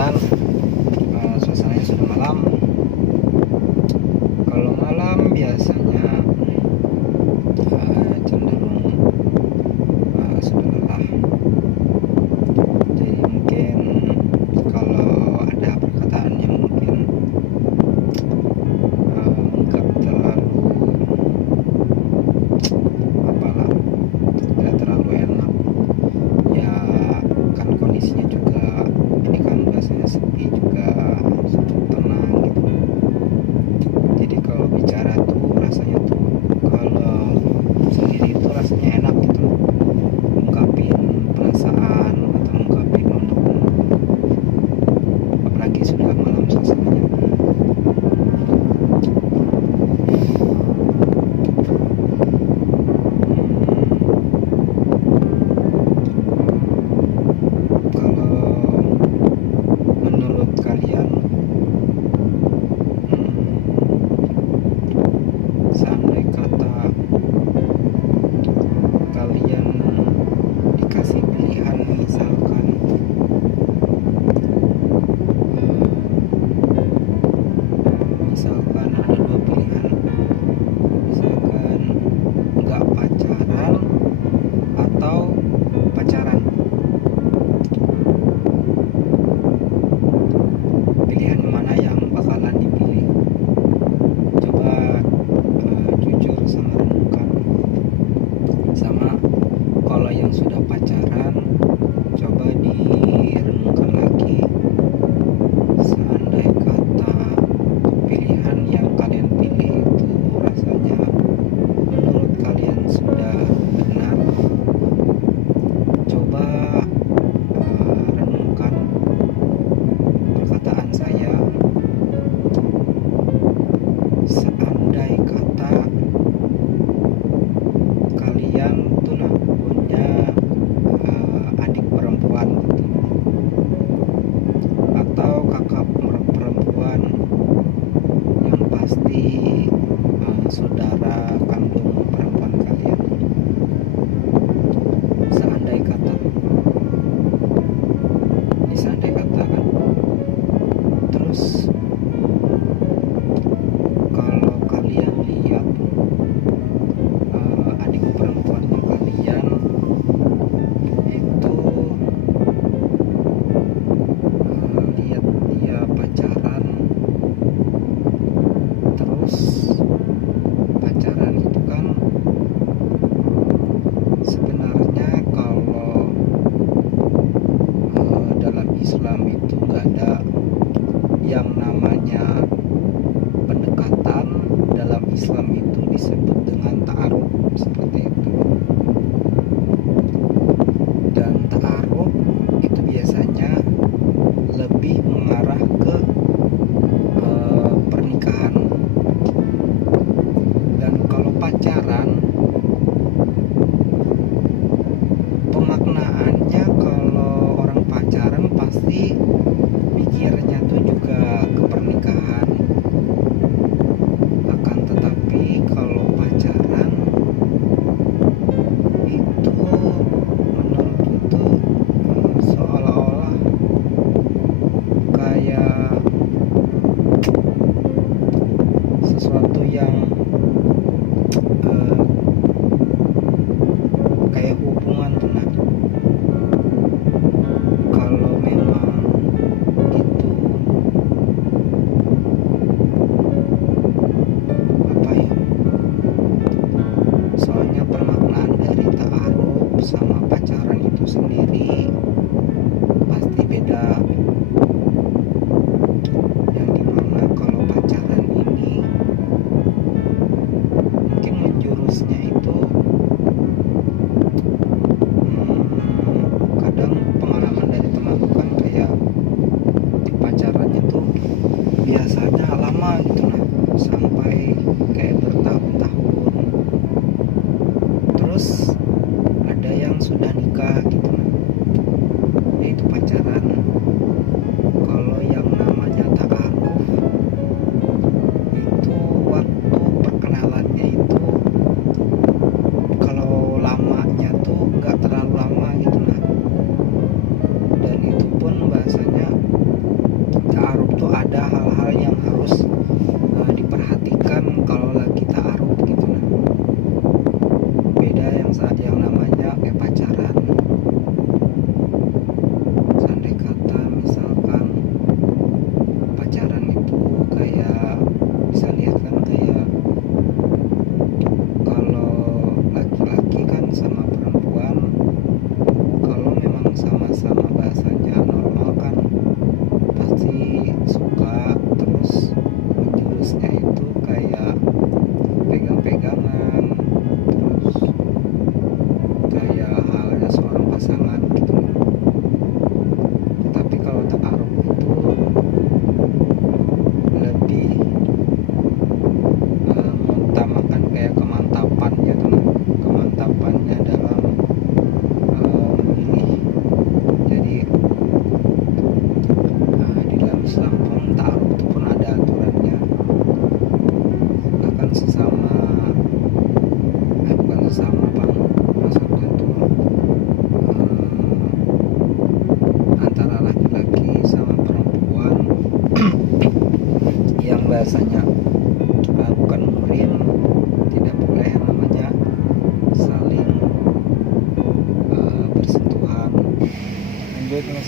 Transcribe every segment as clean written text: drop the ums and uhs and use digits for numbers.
Bam. Kebetulan suasananya sudah malam. Kalau malam biasanya cenderung sudah lelah. Jadi mungkin kalau ada perkataan yang mungkin nggak terlalu apalah, tidak terlalu enak ya, kan kondisinya juga ini kan biasanya sepi juga, tenang gitu. Jadi kalau bicara tuh rasanya tuh kalau sendiri itu rasanya enak gitu, ungkapin perasaan atau ungkapin untuk apalagi sudah malam suasananya. Seandai kata kalian dikasih pilihan, misalkan ada dua pilihan, misalkan nggak pacaran atau pacaran, pilihan mana yang bakalan dipilih? Coba jujur sama renungkan. Sama kalau yang sudah pacaran, coba direnungkan lagi. Seandai kata pilihan yang kalian pilih itu rasanya menurut kalian sudah benar, coba renungkan perkataan saya. Seandai kata kalian tuh punya adik perempuan gitu, atau kakak perempuan, yang pasti saudara kandung perempuan kalian. Seandai kata, ini seandai kata kan. Terus kalau kalian lihat adik perempuannya kalian itu lihat dia pacaran, terus pacaran itu kan sebenarnya kalau dalam Islam itu nggak ada yang namanya pendekatan. Dalam Islam itu disebut dengan ta'aruf, seperti itu. Dan ta'aruf itu biasanya lebih mengarah ke pernikahan. Dan kalau pacaran, pemaknaannya kalau orang pacaran pasti mikirnya tuh juga ke pernikahan. Akan tetapi kalau pacaran itu menurutku tuh seolah-olah kayak sesuatu yang kayak hubungan tuh. Nah, kalau memang itu apa ya, soalnya permaknaan dari ta'aruf sama pacaran itu sendiri pasti beda. Yang dimana kalau pacaran ini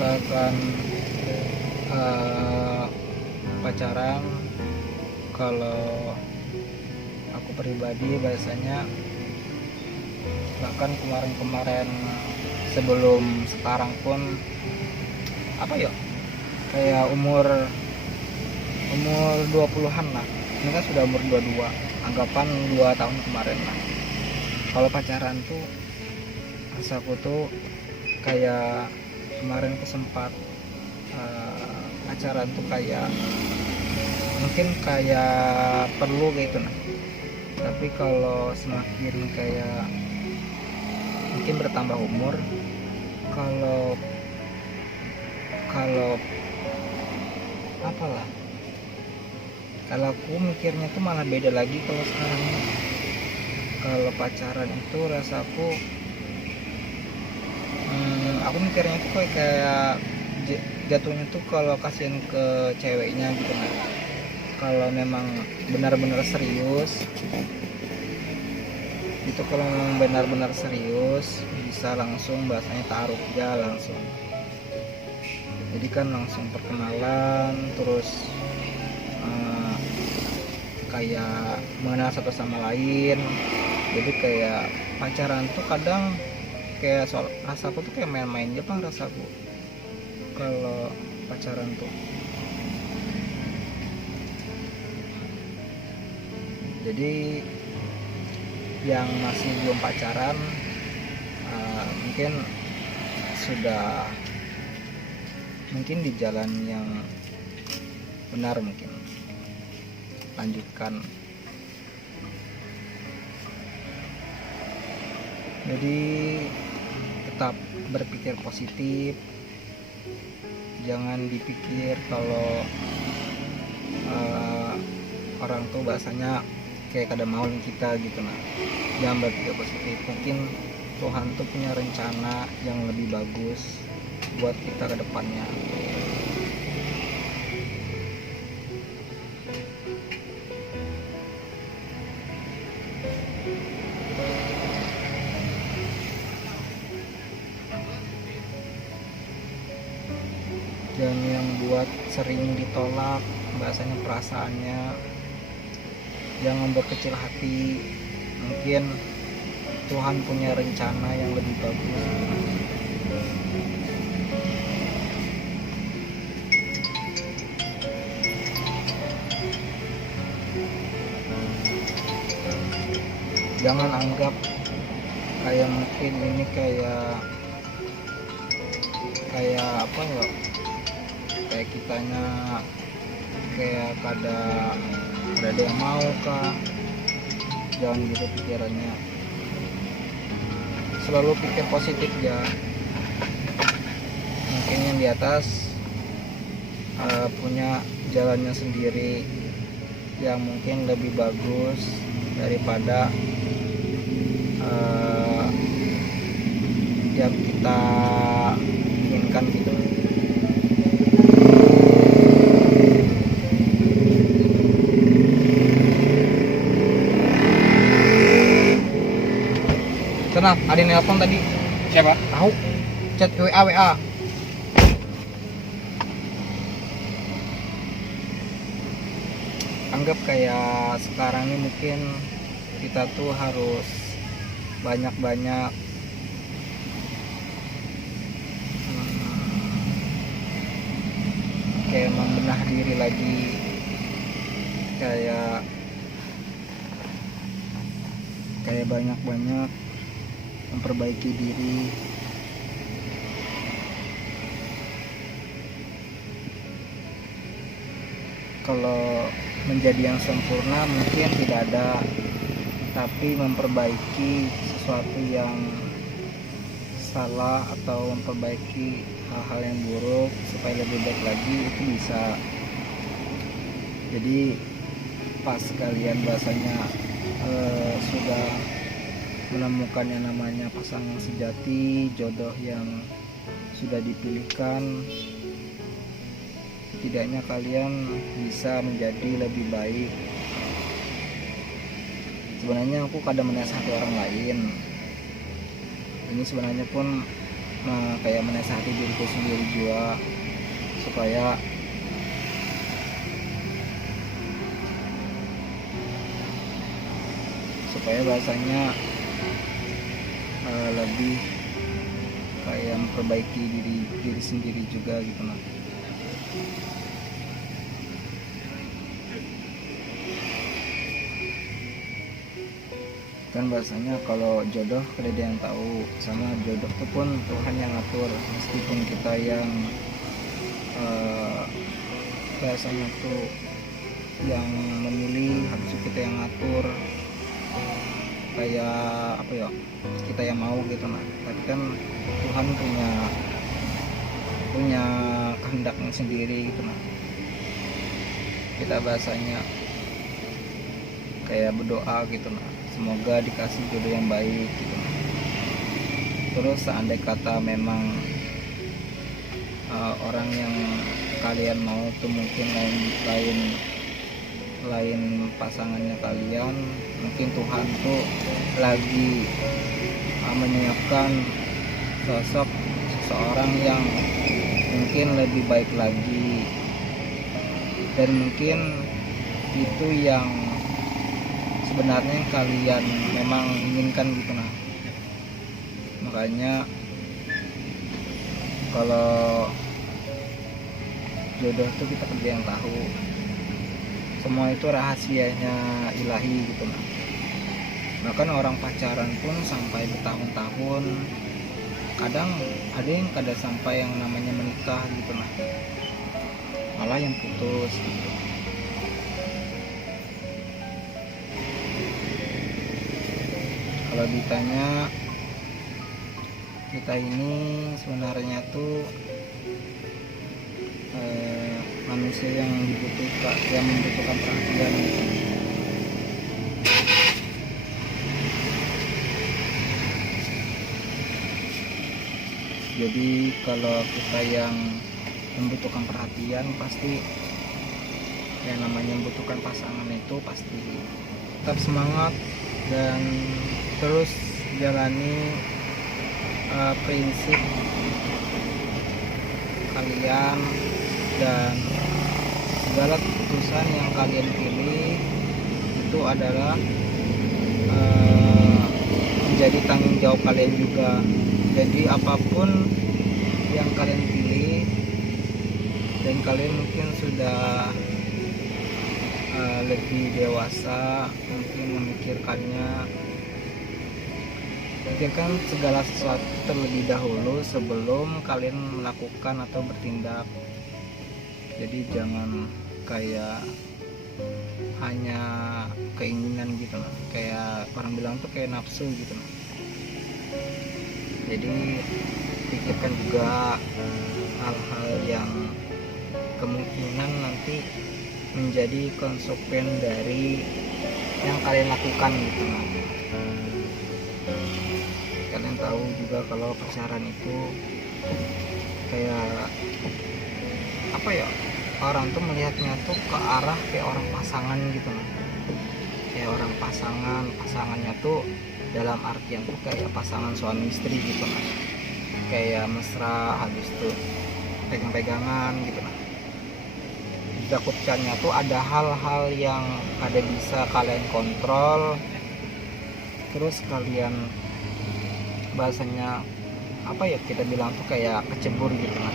misalkan pacaran, kalau aku pribadi biasanya, bahkan kemarin-kemarin sebelum sekarang pun, apa ya, kayak umur 20-an lah, ini kan sudah umur 22, anggapan 2 tahun kemarin lah. Kalau pacaran tuh rasaku tuh kayak kemarin aku sempat pacaran tuh kayak mungkin kayak perlu gitu nah. Tapi kalau semakin kayak mungkin bertambah umur, kalau kalau apalah, kalau aku mikirnya tuh malah beda lagi. Kalau sekarang, kalau pacaran itu rasaku, aku mikirnya tuh kayak jatuhnya tuh kalau kasihan ke ceweknya gitu kan. Kalau memang benar-benar serius itu, kalau memang benar-benar serius bisa langsung bahasanya taruh ya langsung. Jadi kan langsung perkenalan, terus kayak mengenal satu sama lain. Jadi kayak pacaran tuh kadang kayak soal rasaku tuh kayak main-main Jepang rasaku kalau pacaran tuh. Jadi yang masih belum pacaran mungkin sudah di jalan yang benar, mungkin lanjutkan. Jadi tetap berpikir positif, jangan dipikir kalau orang tuh bahasanya kayak kada mau kita gitu nah. Jangan berpikir positif, mungkin Tuhan tuh punya rencana yang lebih bagus buat kita ke depannya. Dan yang buat sering ditolak bahasanya perasaannya, jangan berkecil hati, mungkin Tuhan punya rencana yang lebih bagus. Jangan anggap kayak mungkin ini kayak apa ya, kayak kitanya kayak ada yang mau kah. Jangan gitu pikirannya, selalu pikir positif ya. Mungkin yang di atas punya jalannya sendiri yang mungkin lebih bagus daripada yang kita inginkan gitu. Tenang, ada nelpon tadi. Siapa? Tahu, chat WA. Anggap kayak sekarang ini mungkin kita tuh harus banyak-banyak kayak membenah diri lagi, kayak banyak-banyak memperbaiki diri. Kalau menjadi yang sempurna mungkin tidak ada, tapi memperbaiki sesuatu yang salah atau memperbaiki hal-hal yang buruk supaya lebih baik lagi itu bisa. Jadi pas kalian bahasanya sudah menemukan yang namanya pasangan sejati, jodoh yang sudah dipilihkan, setidaknya kalian bisa menjadi lebih baik. Sebenarnya aku kadang menasihati orang lain, ini sebenarnya pun kayak menasihati diriku sendiri juga supaya bahasanya lebih kayak memperbaiki diri sendiri juga gitu nah. Kan bahasanya kalau jodoh kada ada yang tahu, sama jodoh itu pun Tuhan yang ngatur, meskipun kita yang bahasanya tuh yang memilih, habis itu kita yang ngatur, kayak apa ya, kita yang mau gitu nah. Tapi kan Tuhan punya kehendaknya sendiri gitu nah. Kita bahasanya kayak berdoa gitu nah, semoga dikasih jodoh yang baik gitu nah. Terus seandai kata memang orang yang kalian mau tuh mungkin lain pasangannya kalian, mungkin Tuhan tuh lagi menyiapkan sosok seseorang yang mungkin lebih baik lagi, dan mungkin itu yang sebenarnya kalian memang inginkan gitu nah. Makanya kalau jodoh tuh kita kerja yang tahu, semua itu rahasianya ilahi gitu nah. Bahkan orang pacaran pun sampai bertahun-tahun, kadang ada yang kada sampai yang namanya menikah gitu nah, malah yang putus gitu. Kalau ditanya kita ini sebenarnya tuh manusia yang membutuhkan perhatian gitu. Jadi kalau kita yang membutuhkan perhatian, pasti yang namanya membutuhkan pasangan itu pasti tetap semangat dan terus jalani prinsip kalian, dan segala keputusan yang kalian pilih itu adalah menjadi tanggung jawab kalian juga. Jadi apapun yang kalian pilih dan kalian mungkin sudah lebih dewasa mungkin memikirkannya, pikirkan segala sesuatu terlebih dahulu sebelum kalian melakukan atau bertindak. Jadi jangan kayak hanya keinginan gitu loh, kayak orang bilang tuh kayak nafsu gitu loh. Jadi pikirkan juga hal-hal yang kemungkinan nanti menjadi konsekuen dari yang kalian lakukan gitu loh. Kalian tahu juga kalau pacaran itu kayak apa ya, orang tuh melihatnya tuh ke arah kayak orang pasangan gitu loh. Kayak orang pasangannya tuh dalam artian tuh kayak pasangan suami istri gitu loh. Kayak mesra, habis tuh pegang-pegangan gitu loh. Di takutkannya tuh ada hal-hal yang ada bisa kalian kontrol, terus kalian bahasanya apa ya, kita bilang tuh kayak kecebur gitu lah.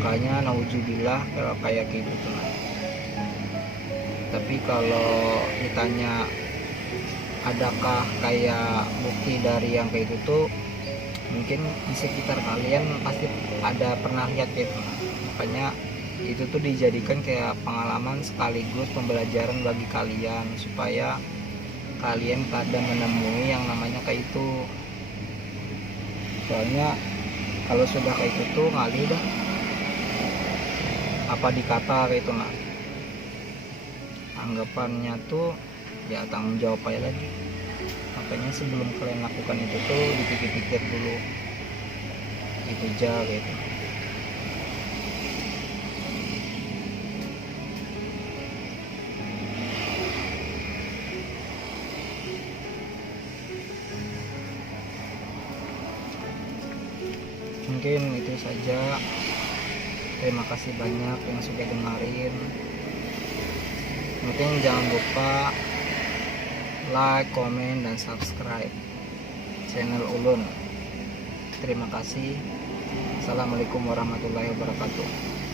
Makanya nauzubillah kalau kayak gitu lah. Tapi kalau ditanya adakah kayak bukti dari yang kayak itu tuh, mungkin di sekitar kalian pasti ada pernah lihat gitu. Makanya itu tuh dijadikan kayak pengalaman sekaligus pembelajaran bagi kalian supaya kalian kadang menemui yang namanya kayak itu. Soalnya kalau sudah kayak gitu ngalih dah apa dikata kayak itu nah, anggapannya tuh ya tanggung jawab aja lagi. Makanya sebelum kalian lakukan itu tuh dipikir-pikir dulu itu aja gitu. mungkin itu saja. Terima kasih banyak yang sudah dengerin. Mungkin jangan lupa like, komen, dan subscribe channel Ulun. Terima kasih. Assalamualaikum warahmatullahi wabarakatuh.